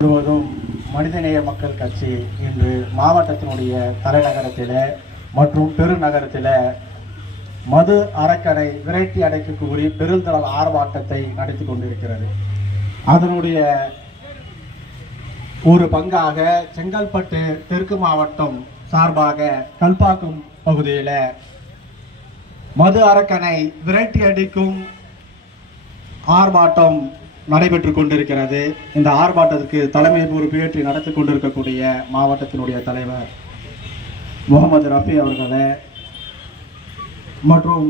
முழுவதும் மனிதநேய மக்கள் கட்சி இன்று மாவட்டத்தினுடைய தலைநகரத்தில் மற்றும் பெருநகரத்தில் மது அரக்கனை விரட்டி அடைக்கக்கூடிய பெருந்தள ஆர்ப்பாட்டத்தை நடத்தி கொண்டிருக்கிறது. அதனுடைய ஒரு பங்காக செங்கல்பட்டு தெற்கு மாவட்டம் சார்பாக கல்பாக்கம் பகுதியில் மது அரக்கனை விரட்டி அடிக்கும் ஆர்ப்பாட்டம் நடைபெற்றுக் கொண்டிருக்கிறது. இந்த ஆர்ப்பாட்டத்திற்கு தலைமை பொறுப்பேற்று நடத்தி கொண்டிருக்கக்கூடிய மாவட்டத்தினுடைய தலைவர் முகமது ரஃபி அவர்களே மற்றும்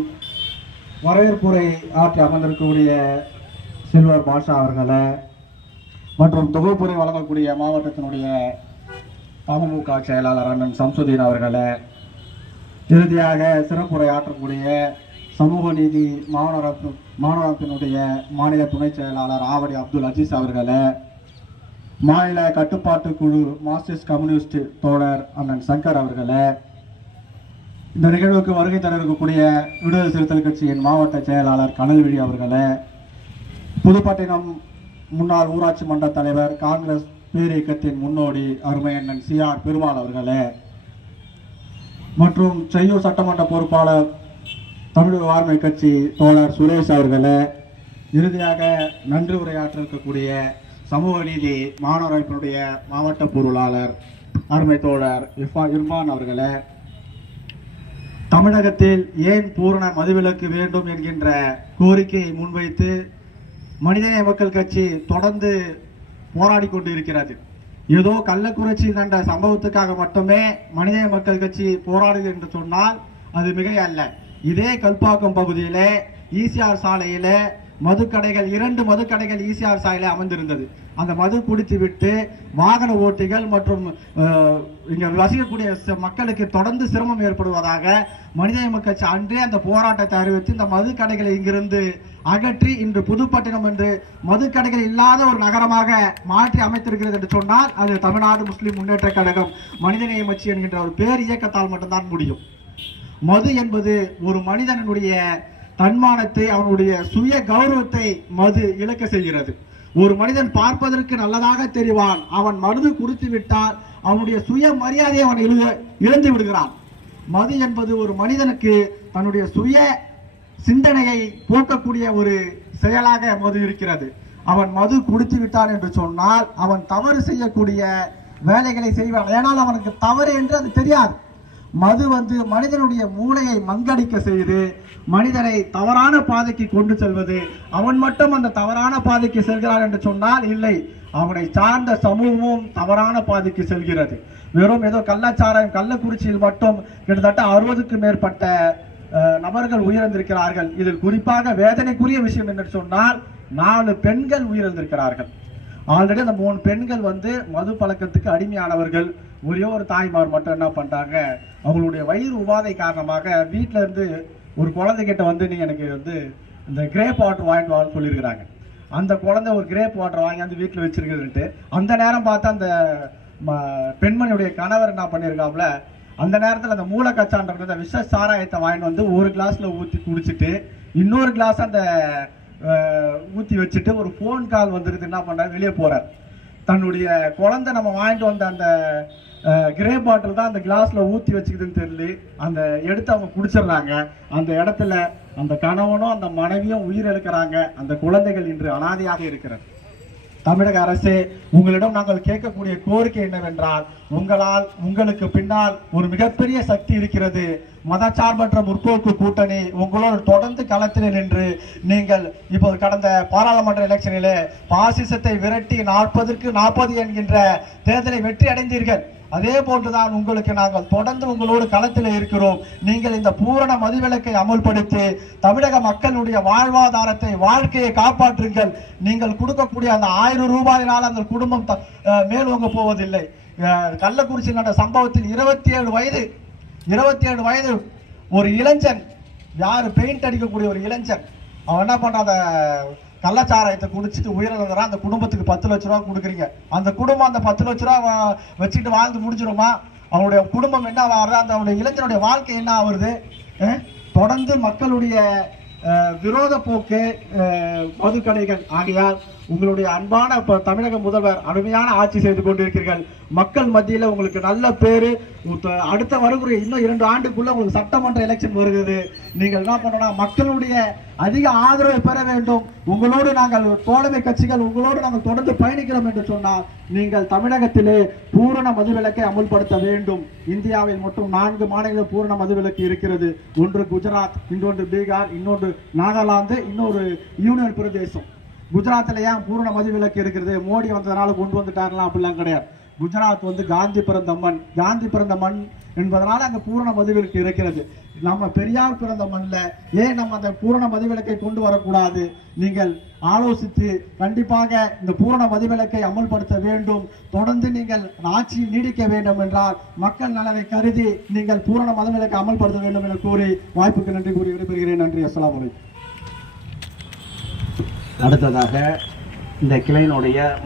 வரவேற்புரை ஆற்றி அமர்ந்திருக்கக்கூடிய சில்வர் பாஷா அவர்களே மற்றும் தொகுப்புரை வழங்கக்கூடிய மாவட்டத்தினுடைய அமமுக செயலாளர் அண்ணன் சம்சுதீன் அவர்களே, இறுதியாக சிறப்புரை ஆற்றக்கூடிய சமூக நீதி மாணவத்தினுடைய மாநில துணை செயலாளர் ஆவடி அப்துல் அஜீஸ் அவர்களே, மாநில கட்டுப்பாட்டு குழு மார்க்சிஸ்ட் கம்யூனிஸ்ட் தோழர் அண்ணன் சங்கர் அவர்களே, இந்த நிகழ்வுக்கு வருகை தர இருக்கக்கூடிய விடுதலை சிறுத்தைகள் கட்சியின் மாவட்ட செயலாளர் கனல்விழி அவர்களே, புதுப்பட்டினம் முன்னாள் ஊராட்சி மன்ற தலைவர் காங்கிரஸ் பேரியக்கத்தின் முன்னோடி அருமை அண்ணன் CR பெருமாள் அவர்களே மற்றும் செய்யூர் சட்டமன்ற பொறுப்பாளர் தமிழக வார்மை கட்சி தோழர் சுரேஷ் அவர்களே, இறுதியாக நன்றி உரையாற்ற இருக்கக்கூடிய சமூக நீதி மாணவர் அமைப்பினுடைய மாவட்ட பொருளாளர் அருமை தோழர் இர்ஃபான் அவர்களே, தமிழகத்தில் ஏன் பூரண மதுவிலக்கு வேண்டும் என்கின்ற கோரிக்கையை முன்வைத்து மனிதநேய மக்கள் கட்சி தொடர்ந்து போராடி கொண்டு இருக்கிறது. ஏதோ கள்ளக்குறிச்சி கண்ட சம்பவத்துக்காக மட்டுமே மனிதநேய மக்கள் கட்சி போராடுது என்று சொன்னால் அது மிகை அல்ல. இதே கல்பாக்கம் பகுதியிலே ஈசிஆர் சாலையில மதுக்கடைகள் 2 மதுக்கடைகள் ஈசிஆர் சாலையில அமைந்திருந்தது. அந்த மது குடித்து விட்டு வாகன ஓட்டிகள் மற்றும் இங்க வசிக்கக்கூடிய மக்களுக்கு தொடர்ந்து சிரமம் ஏற்படுவதாக மனிதநேய மக்கள் கட்சி அன்றே அந்த போராட்டத்தை அறிவித்து இந்த மதுக்கடைகளை இங்கிருந்து அகற்றி இன்று புதுப்பட்டினம் என்று மதுக்கடைகள் இல்லாத ஒரு நகரமாக மாற்றி அமைத்திருக்கிறது என்று சொன்னால் அது தமிழ்நாடு முஸ்லிம் முன்னேற்ற கழகம் மனிதநேய கட்சி என்கின்ற ஒரு பேர் இயக்கத்தால் மட்டும்தான் முடியும். மது என்பது ஒரு மனிதனுடைய தன்மானத்தை, அவனுடைய சுய கௌரவத்தை மது இழக்க செய்கிறது. ஒரு மனிதன் பார்ப்பதற்கு நல்லதாக தெரிவான், அவன் மது குடித்து விட்டால் அவனுடைய சுய மரியாதையை அவன் இழந்து விடுகிறான். மது என்பது ஒரு மனிதனுக்கு தன்னுடைய சுய சிந்தனையை போக்கக்கூடிய ஒரு செயலாக மது இருக்கிறது. அவன் மது குடித்து விட்டான் என்று சொன்னால் அவன் தவறு செய்யக்கூடிய வேலைகளை செய்வான். ஏனால் அவனுக்கு தவறு என்று அது தெரியாது. மது மனிதனுடைய மூளையை மங்கடிக்க செய்து மனிதனை தவறான பாதைக்கு கொண்டு செல்வது. அவன் மட்டும் அந்த தவறான பாதைக்கு செல்கிறான் என்று சொன்னால் இல்லை, அவனை சார்ந்த சமூகமும் தவறான பாதைக்கு செல்கிறது. வெறும் ஏதோ கள்ளச்சாராயம் கள்ளக்குறிச்சியில் மட்டும் கிட்டத்தட்ட 60க்கும் மேற்பட்ட நபர்கள் உயிரிழந்திருக்கிறார்கள். இதில் குறிப்பாக வேதனைக்குரிய விஷயம் என்று சொன்னால் 4 பெண்கள் உயிரிழந்திருக்கிறார்கள். ஆல்ரெடி அந்த 3 பெண்கள் மது பழக்கத்துக்கு அடிமையானவர்கள். ஒரே ஒரு தாய்மார் மட்டும் என்ன பண்றாங்க, அவங்களுடைய வயிறு உபாதை காரணமாக வீட்டில இருந்து ஒரு குழந்தைகிட்ட நீங்க எனக்கு இந்த கிரேப் வாட்டர் வாங்கிட்டு வான்னு சொல்லியிருக்கிறாங்க. அந்த குழந்தை ஒரு கிரேப் வாட்டர் வாங்கி வீட்டில் வச்சிருக்குதுன்ட்டு அந்த நேரம் பார்த்தா அந்த பெண்மணியுடைய கணவர் என்ன பண்ணியிருக்காப்புல, அந்த நேரத்தில் அந்த மூலக்கச்சான்ற விஷ சாராயத்தை வாங்கிட்டு ஒரு கிளாஸ்ல ஊற்றி குடிச்சிட்டு இன்னொரு கிளாஸ் அந்த ஊற்றி வச்சுட்டு ஒரு ஃபோன் கால் வந்துருக்கு, என்ன பண்ணுறாரு, வெளியே போகிறார். தன்னுடைய குழந்தை நம்ம வாங்கிட்டு வந்த அந்த கிரேப் பாட்டில் தான் அந்த கிளாஸ்ல ஊற்றி வச்சுக்குதுன்னு தெரியல, அந்த எடுத்து அவங்க குடிச்சிடுறாங்க. அந்த இடத்துல அந்த கணவனும் அந்த மனைவியும் உயிரிழக்கிறாங்க. அந்த குழந்தைகள் இன்று அனாதையாக இருக்கிறது. தமிழக அரசே, உங்களிடம் நாங்கள் கேட்கக்கூடிய கோரிக்கை என்னவென்றால், உங்களுக்கு பின்னால் ஒரு மிகப்பெரிய சக்தி இருக்கிறது. மதச்சார்பற்ற முற்போக்கு கூட்டணி உங்களோடு தொடர்ந்து களத்தில் நின்று நீங்கள் இப்போது கடந்த பாராளுமன்ற எலெக்ஷனிலே பாசிசத்தை விரட்டி 40க்கு 40 என்கின்ற தேர்தலை வெற்றி அடைந்தீர்கள். அதே போன்றுதான் உங்களுக்கு நாங்கள் தொடர்ந்து உங்களோடு களத்தில் இருக்கிறோம். நீங்கள் இந்த பூரண மதுவிலக்கை அமல்படுத்தி தமிழக மக்களுடைய வாழ்வாதாரத்தை, வாழ்க்கையை காப்பாற்றுங்கள். நீங்கள் கொடுக்கக்கூடிய அந்த 1000 ரூபாயினால் அந்த குடும்பம் மேலோங்க போவதில்லை. கள்ளக்குறிச்சியில் நடந்த சம்பவத்தில் 27 வயது ஒரு இளைஞன், யாரு பெயிண்ட் அடிக்கக்கூடிய ஒரு இளைஞன், அவன் என்ன பண்றான், அந்த கள்ளச்சாராயத்தை குடிச்சிட்டு உயிரிழந்தான். அந்த குடும்பத்துக்கு 10 லட்ச ரூபா கொடுக்குறீங்க. அந்த குடும்பம் அந்த 10 லட்ச ரூபா வச்சுட்டு வாழ்ந்து முடிஞ்சிருமா? அவனுடைய குடும்பம் என்ன ஆகுது? அந்த இளைஞனுடைய வாழ்க்கை என்ன ஆகுது? தொடர்ந்து மக்களுடைய விரோத போக்கு மதுக்கடைகள் ஆகியால் உங்களுடைய அன்பான தமிழக முதல்வர் அருமையான ஆட்சி செய்து கொண்டிருக்கிறீர்கள். மக்கள் மத்தியில் உங்களுக்கு நல்ல பேரு. அடுத்த வருகிற இன்னும் 2 ஆண்டுக்குள்ள உங்களுக்கு சட்டமன்ற எலெக்ஷன் வருகிறது. நீங்கள் என்ன பண்ணணும், மக்களுடைய அதிக ஆதரவை பெற வேண்டும். உங்களோடு நாங்கள் தோழமை கட்சிகள் உங்களோடு நாங்கள் தொடர்ந்து பயணிக்கிறோம் என்று சொன்னால் நீங்கள் தமிழகத்திலே பூரண மதுவிலக்கை அமுல்படுத்த வேண்டும். இந்தியாவில் மட்டும் 4 மாநில பூரண மதுவிலக்கு இருக்கிறது. ஒன்று குஜராத், இன்னொன்று பீகார், இன்னொன்று நாகாலாந்து, இன்னொரு யூனியன் பிரதேசம். குஜராத்தில் ஏன் பூரண மதுவிலக்கு இருக்கிறது? மோடி வந்ததுனால கொண்டு வந்துட்டாருலாம் அப்படிலாம் கிடையாது. குஜராத் காந்தி பிறந்த மண் என்பதனால அங்க பூரண மதுவிலக்கு இருக்கிறது. நம்ம பெரியார் பிறந்த மண்ணில் ஏன் நம்ம அந்த பூரண மதுவிலக்கை கொண்டு வரக்கூடாது? நீங்கள் ஆலோசித்து கண்டிப்பாக இந்த பூரண மதுவிலக்கை அமல்படுத்த வேண்டும். தொடர்ந்து நீங்கள் ஆட்சியில் நீடிக்க வேண்டும் என்றால் மக்கள் நலனை கருதி நீங்கள் பூரண மதுவிலக்கை அமல்படுத்த வேண்டும் என கூறி வாய்ப்புக்கு நன்றி கூறி விடைபெறுகிறேன். நன்றி. அஸ்ஸலாமு அலைக்கும். அடுத்ததாக இந்த கிளையினுடைய